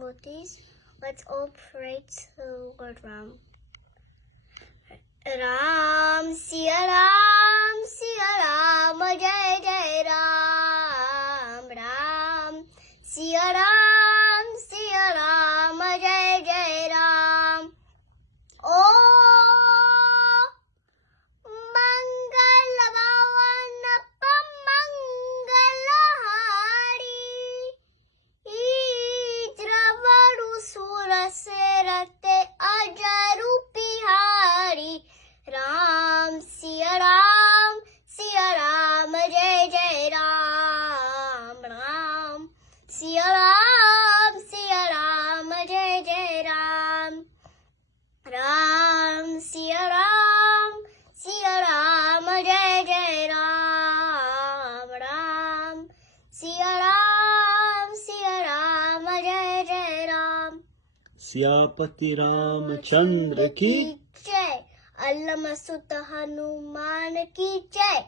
devotees, let's all pray to Lord Ram. Ram, Siya Ram, Jai Jai Ram. Ram, Siya Ram, Jai Jai Ram. Oh, Mangal Bhavan Pamangalahari, Ijravadu Surasarate Ajaru Pihari. Ram, Siya Ram, Jai Jai Ram. Ram, Siya Ram, Jai Jai Ram. Ram, Siya Ram, Jai Jai Ram. Ram, Siya Ram, Jai Jai Ram. Siyapati Ramchandra की जय। अल्लामा सुत हनुमान की जय।